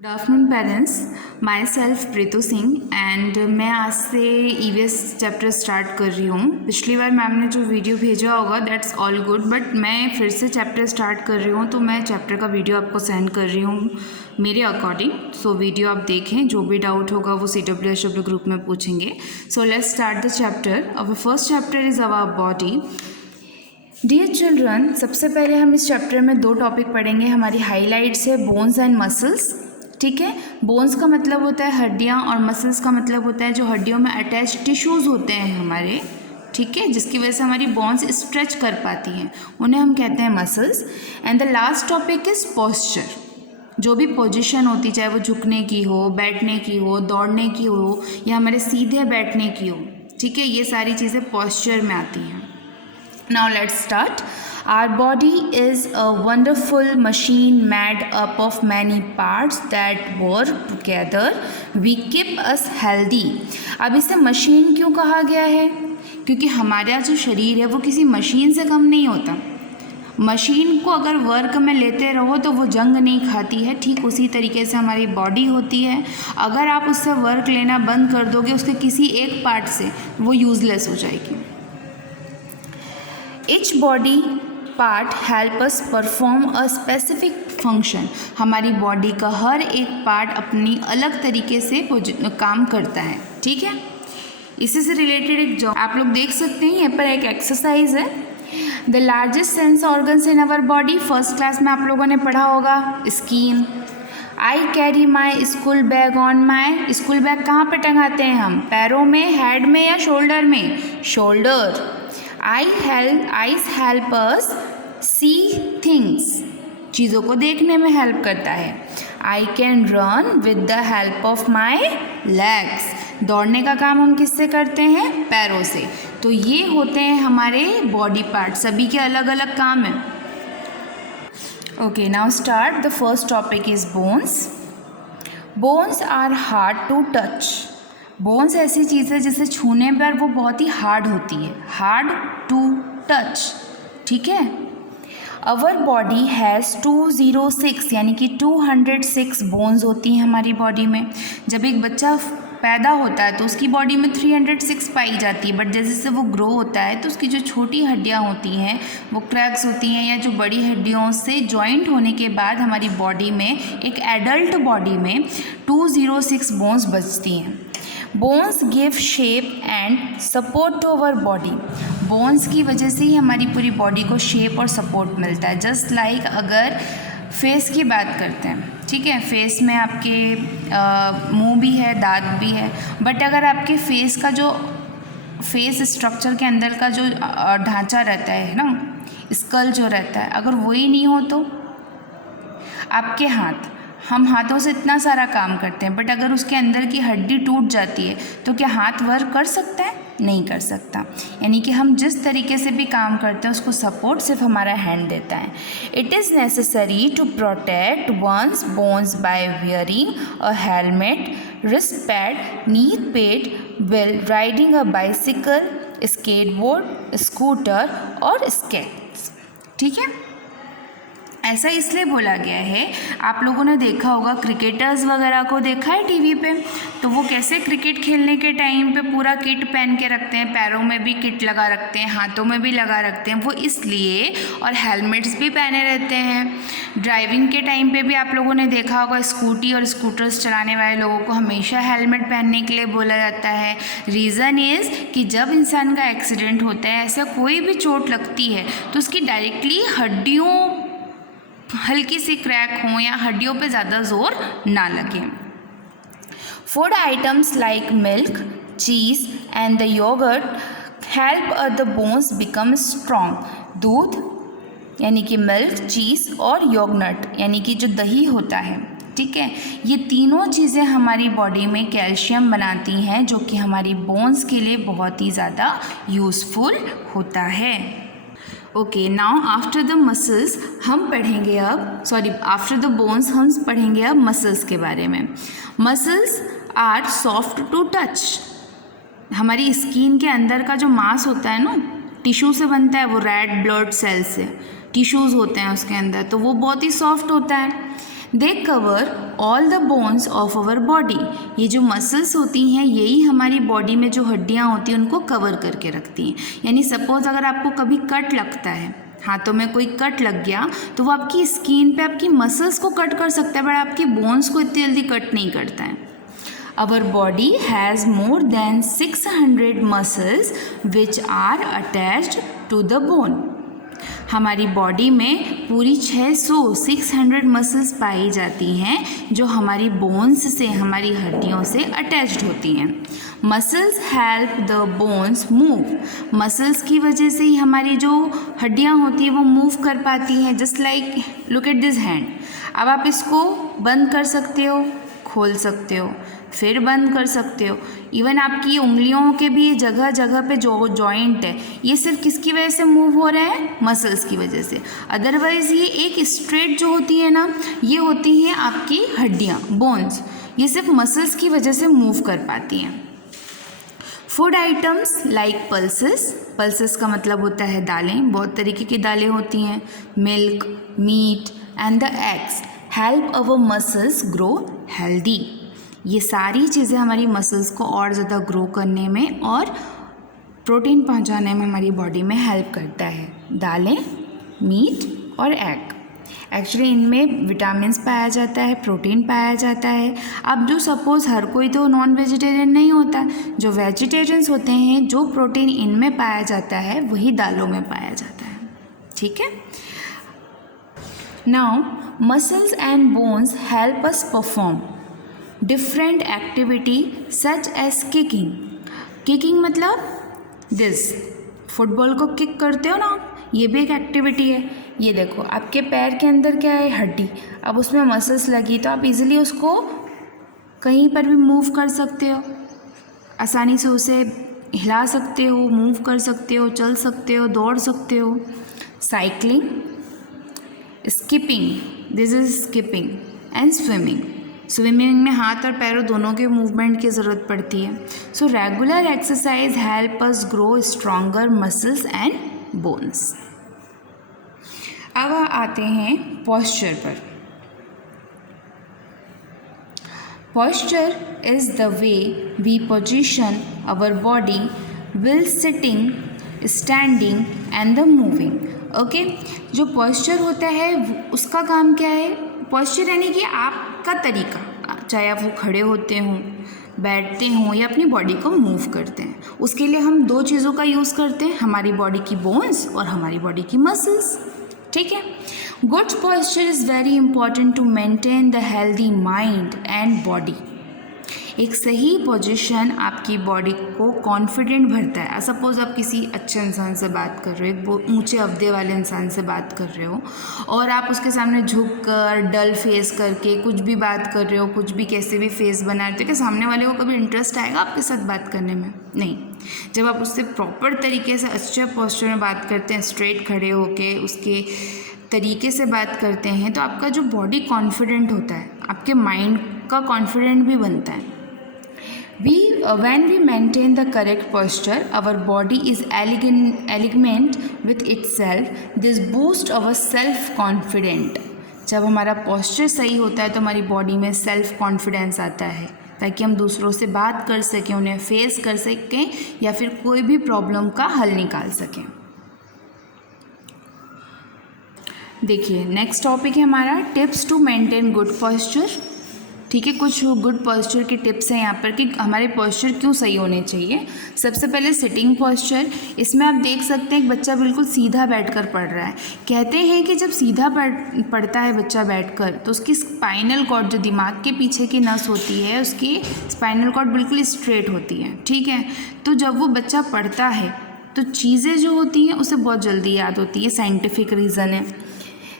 Good afternoon parents, my self Preetu Singh and मैं आज से ईवीएस चैप्टर स्टार्ट कर रही हूँ। पिछली बार मैम ने जो वीडियो भेजा होगा दैट्स ऑल गुड, बट मैं फिर से चैप्टर स्टार्ट कर रही हूँ, तो मैं चैप्टर का वीडियो आपको सेंड कर रही हूँ मेरे अकॉर्डिंग। सो वीडियो आप देखें, जो भी डाउट होगा वो CWSW ग्रुप में पूछेंगे। So let's start the chapter. Our first chapter is our body. Dear children, सबसे पहले हम इस चैप्टर में दो टॉपिक पढ़ेंगे। हमारी हाईलाइट्स है बोन्स एंड मसल्स। ठीक है, बोन्स का मतलब होता है हड्डियाँ और मसल्स का मतलब होता है जो हड्डियों में अटैच टिश्यूज़ होते हैं हमारे, ठीक है, जिसकी वजह से हमारी बोन्स स्ट्रेच कर पाती हैं, उन्हें हम कहते हैं muscles. And the last topic is posture. जो भी पोजीशन होती, चाहे वो झुकने की हो, बैठने की हो, दौड़ने की हो, या हमारे सीधे बैठने की हो, ठीक है, ये सारी चीज़ें पोस्चर में आती हैं। Now let's start. Our body is a wonderful machine made up of many parts that work together. We keep us healthy. अब इसे मशीन क्यों कहा गया है? क्योंकि हमारा जो शरीर है वो किसी मशीन से कम नहीं होता। मशीन को अगर वर्क में लेते रहो तो वो जंग नहीं खाती है, ठीक उसी तरीके से हमारी बॉडी होती है। अगर आप उससे वर्क लेना बंद कर दोगे उसके किसी एक पार्ट से, वो यूजलेस हो जाएगी। Each body part help us perform a specific function. हमारी बॉडी का हर एक पार्ट अपनी अलग तरीके से काम करता है, ठीक है। इसी से रिलेटेड एक जॉब आप लोग देख सकते हैं, यहाँ पर एक एक्सरसाइज है। The largest sense organs in our body, first class में आप लोगों ने पढ़ा होगा, skin. I carry my school bag on my, school bag कहाँ पे टंगाते हैं हम? पैरों में, हेड में या शोल्डर में? Shoulder. Eyes help us see things, चीज़ों को देखने में हेल्प करता है। I can run with the help of my legs, दौड़ने का काम हम किससे करते हैं? पैरों से। तो ये होते हैं हमारे बॉडी पार्ट, सभी के अलग अलग काम हैं। Okay, now start. The first topic is bones. Bones are hard to touch. Bones ऐसी चीज़ है जिसे छूने पर वो बहुत ही हार्ड होती है, हार्ड टू टच, ठीक है। अवर बॉडी हैज़ 206 यानी कि 206 बोन्स होती हैं हमारी बॉडी में। जब एक बच्चा पैदा होता है तो उसकी बॉडी में 306 पाई जाती है, बट जैसे जैसे वो ग्रो होता है तो उसकी जो छोटी हड्डियाँ होती हैं वो क्रैक्स होती हैं, या जो बड़ी हड्डियों से जॉइंट होने के बाद हमारी बॉडी में, एक एडल्ट बॉडी में 206 बोन्स बचती हैं। Bones give shape and support to our body. Bones की वजह से ही हमारी पूरी बॉडी को शेप और सपोर्ट मिलता है। जस्ट लाइक अगर फेस की बात करते हैं, ठीक है, फेस में आपके मुंह भी है, दांत भी है, बट अगर आपके फेस का जो फेस स्ट्रक्चर के अंदर का जो ढांचा रहता है ना, स्कल जो रहता है, अगर वही नहीं हो तो आपके हाथ, हम हाथों से इतना सारा काम करते हैं, बट अगर उसके अंदर की हड्डी टूट जाती है तो क्या हाथ वर्क कर सकता है? नहीं कर सकता। यानी कि हम जिस तरीके से भी काम करते हैं उसको सपोर्ट सिर्फ हमारा हैंड देता है। It is necessary to protect one's bones by wearing a helmet, wrist pad, knee pad while riding a bicycle, skateboard, scooter और स्केट्स, ठीक है। ऐसा इसलिए बोला गया है, आप लोगों ने देखा होगा क्रिकेटर्स वगैरह को देखा है टीवी पे, तो वो कैसे क्रिकेट खेलने के टाइम पे पूरा किट पहन के रखते हैं, पैरों में भी किट लगा रखते हैं, हाथों में भी लगा रखते हैं, वो इसलिए, और हेलमेट्स भी पहने रहते हैं। ड्राइविंग के टाइम पे भी आप लोगों ने देखा होगा स्कूटी और स्कूटर्स चलाने वाले लोगों को हमेशा हेलमेट पहनने के लिए बोला जाता है। रीज़न इज़ कि जब इंसान का एक्सीडेंट होता है, ऐसा कोई भी चोट लगती है तो उसकी डायरेक्टली हड्डियों हल्की सी क्रैक हो या हड्डियों पे ज़्यादा जोर ना लगे। Food items like milk, cheese and the yoghurt help the bones become strong. दूध यानी कि मिल्क, चीज़ और योगनट यानी कि जो दही होता है, ठीक है, ये तीनों चीज़ें हमारी बॉडी में कैल्शियम बनाती हैं, जो कि हमारी बोन्स के लिए बहुत ही ज़्यादा यूज़फुल होता है। Okay, now after the muscles हम पढ़ेंगे अब, सॉरी आफ्टर द बोन्स हम पढ़ेंगे अब मसल्स के बारे में। Muscles are soft to touch. हमारी स्किन के अंदर का जो मांस होता है ना, टिश्यू से बनता है, वो रेड ब्लड सेल से टिश्यूज़ होते हैं उसके अंदर, तो वो बहुत ही सॉफ्ट होता है। They cover all the bones of our body. ये जो मसल्स होती हैं यही हमारी बॉडी में जो हड्डियाँ होती हैं उनको कवर करके रखती हैं। यानी सपोज़ अगर आपको कभी कट लगता है, हाथों में कोई कट लग गया, तो वो आपकी स्किन पे आपकी मसल्स को कट कर सकता है, बट आपकी बोन्स को इतनी जल्दी कट नहीं करता है। Our body has more than 600 muscles which are attached to the bone. हमारी बॉडी में पूरी 600 मसल्स पाई जाती हैं जो हमारी बोन्स से, हमारी हड्डियों से अटैच्ड होती हैं। Muscles help the bones move. Muscles की वजह से ही हमारी जो हड्डियाँ होती हैं वो मूव कर पाती हैं। Just like look at this hand. अब आप इसको बंद कर सकते हो, खोल सकते हो, फिर बंद कर सकते हो। इवन आपकी उंगलियों के भी जगह जगह पे जो जॉइंट है ये सिर्फ किसकी वजह से मूव हो रहा है? मसल्स की वजह से। अदरवाइज़ ये एक स्ट्रेट जो होती है ना, ये होती हैं आपकी हड्डियाँ, बोन्स, ये सिर्फ मसल्स की वजह से मूव कर पाती हैं। Food items like pulses, pulses का मतलब होता है दालें, बहुत तरीके की दालें होती हैं, milk, meat and the eggs help our muscles grow healthy. ये सारी चीज़ें हमारी मसल्स को और ज़्यादा ग्रो करने में और प्रोटीन पहुंचाने में हमारी बॉडी में हेल्प करता है। दालें, मीट और एग, एक्चुअली इनमें विटामिन्स पाया जाता है, प्रोटीन पाया जाता है। अब जो सपोज़ हर कोई तो नॉन वेजिटेरियन नहीं होता, जो वेजिटेरियंस होते हैं, जो प्रोटीन इनमें पाया जाता है वही दालों में पाया जाता है। ठीक है। Now muscles and bones help us perform different activity such as kicking. Kicking मतलब दिस, फुटबॉल को किक करते हो ना, ये भी एक एक्टिविटी है। ये देखो आपके पैर के अंदर क्या है? हड्डी। अब उसमें मसल्स लगी तो आप इजीली उसको कहीं पर भी मूव कर सकते हो, आसानी से उसे हिला सकते हो, मूव कर सकते हो, चल सकते हो, दौड़ सकते हो। Cycling, skipping, this is skipping and swimming. Swimming में हाथ और पैरों दोनों के मूवमेंट की ज़रूरत पड़ती है। So regular exercise help us grow stronger muscles and bones. अब आते हैं पोस्चर पर। Posture is the way we position our body will sitting, standing and the moving. Okay, जो पोस्चर होता है उसका काम क्या है? पोस्चर यानी कि आपका तरीका, चाहे आप वो खड़े होते हों, बैठते हों या अपनी बॉडी को मूव करते हैं, उसके लिए हम दो चीज़ों का यूज़ करते हैं, हमारी बॉडी की बोन्स और हमारी बॉडी की मसल्स। ठीक है। Good posture is very important to maintain the healthy mind and body. एक सही पोजीशन आपकी बॉडी को कॉन्फिडेंट भरता है। सपोज़ आप किसी अच्छे इंसान से बात कर रहे हो, एक ऊंचे अहदे वाले इंसान से बात कर रहे हो और आप उसके सामने झुक कर, डल फेस करके कुछ भी बात कर रहे हो, कुछ भी कैसे भी फेस बना रहे हो, तो क्या सामने वाले को कभी इंटरेस्ट आएगा आपके साथ बात करने में? नहीं। जब आप उससे प्रॉपर तरीके से अच्छे पोस्चर में बात करते हैं, स्ट्रेट खड़े होके उसके तरीके से बात करते हैं, तो आपका जो बॉडी कॉन्फिडेंट होता है, आपके माइंड का कॉन्फिडेंट भी बनता है। When we maintain the correct posture, our body is alignment with itself. This boosts our self-confidence. जब हमारा posture सही होता है तो हमारी बॉडी में सेल्फ कॉन्फिडेंस आता है, ताकि हम दूसरों से बात कर सकें, उन्हें फेस कर सकें या फिर कोई भी प्रॉब्लम का हल निकाल सकें। देखिए नेक्स्ट टॉपिक है हमारा tips to maintain good posture. ठीक है, कुछ गुड पोस्चर के टिप्स हैं यहाँ पर कि हमारे पोस्चर क्यों सही होने चाहिए। सबसे पहले सिटिंग पोस्चर। इसमें आप देख सकते हैं एक बच्चा बिल्कुल सीधा बैठकर पढ़ रहा है। कहते हैं कि जब सीधा पढ़ता है बच्चा बैठकर तो उसकी स्पाइनल कॉर्ड, जो दिमाग के पीछे की नस होती है, उसकी स्पाइनल कॉर्ड बिल्कुल स्ट्रेट होती है। ठीक है, तो जब वो बच्चा पढ़ता है तो चीज़ें जो होती हैं उसे बहुत जल्दी याद होती है। साइंटिफिक रीज़न है।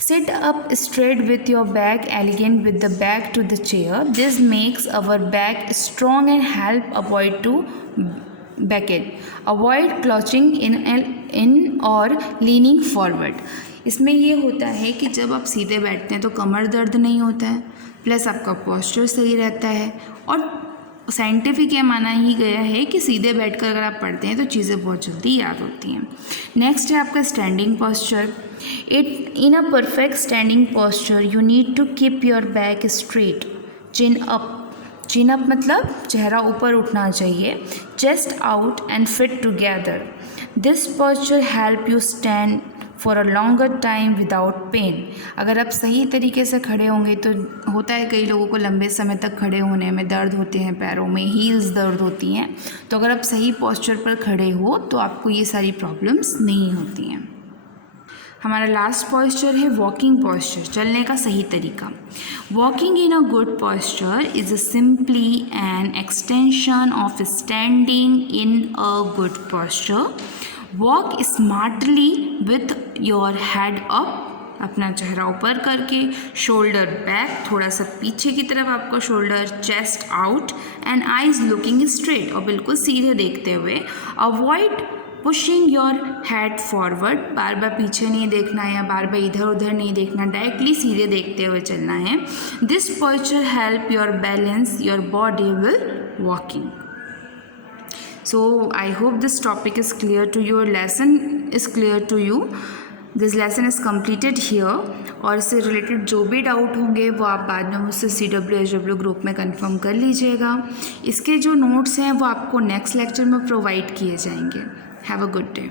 Sit up straight with your back elegant with the back to the chair. This makes our back strong and help avoid to back it. Avoid crouching in or leaning forward. इसमें ये होता है कि जब आप सीधे बैठते हैं तो कमर दर्द नहीं होता है, प्लस आपका पोस्चर सही रहता है और साइंटिफिक ये माना ही गया है कि सीधे बैठकर अगर आप पढ़ते हैं तो चीज़ें बहुत जल्दी याद होती हैं। नेक्स्ट है आपका standing posture. In a perfect standing posture you need to keep your back straight, chin up. Chin up मतलब चेहरा ऊपर उठना चाहिए, chest out and feet together. This posture help you stand for a longer time without pain. अगर आप सही तरीके से खड़े होंगे तो होता है कई लोगों को लंबे समय तक खड़े होने में दर्द होते हैं, पैरों में हील्स दर्द होती हैं, तो अगर आप सही पोस्चर पर खड़े हो तो आपको ये सारी प्रॉब्लम्स नहीं होती हैं। हमारा लास्ट पोस्चर है वॉकिंग पोस्चर, चलने का सही तरीका। Walking in a good posture is simply an extension of standing in a good posture. Walk smartly with your head up, अपना चेहरा ऊपर करके, शोल्डर बैक, थोड़ा सा पीछे की तरफ आपका shoulder, chest out and eyes looking straight, और बिल्कुल सीधे देखते हुए। Avoid pushing your head forward, बार बार पीछे नहीं देखना है या बार बार इधर उधर नहीं देखना, डायरेक्टली सीधे देखते हुए चलना है। This posture help your balance your body will walking. So I hope this topic is clear to you, lesson is clear to you. This lesson is completed here. और इससे रिलेटेड जो भी डाउट होंगे वो आप बाद में मुझसे CWHW ग्रुप में कंफर्म कर लीजिएगा। इसके जो नोट्स हैं वो आपको नेक्स्ट लेक्चर में प्रोवाइड किए जाएंगे। Have a good day.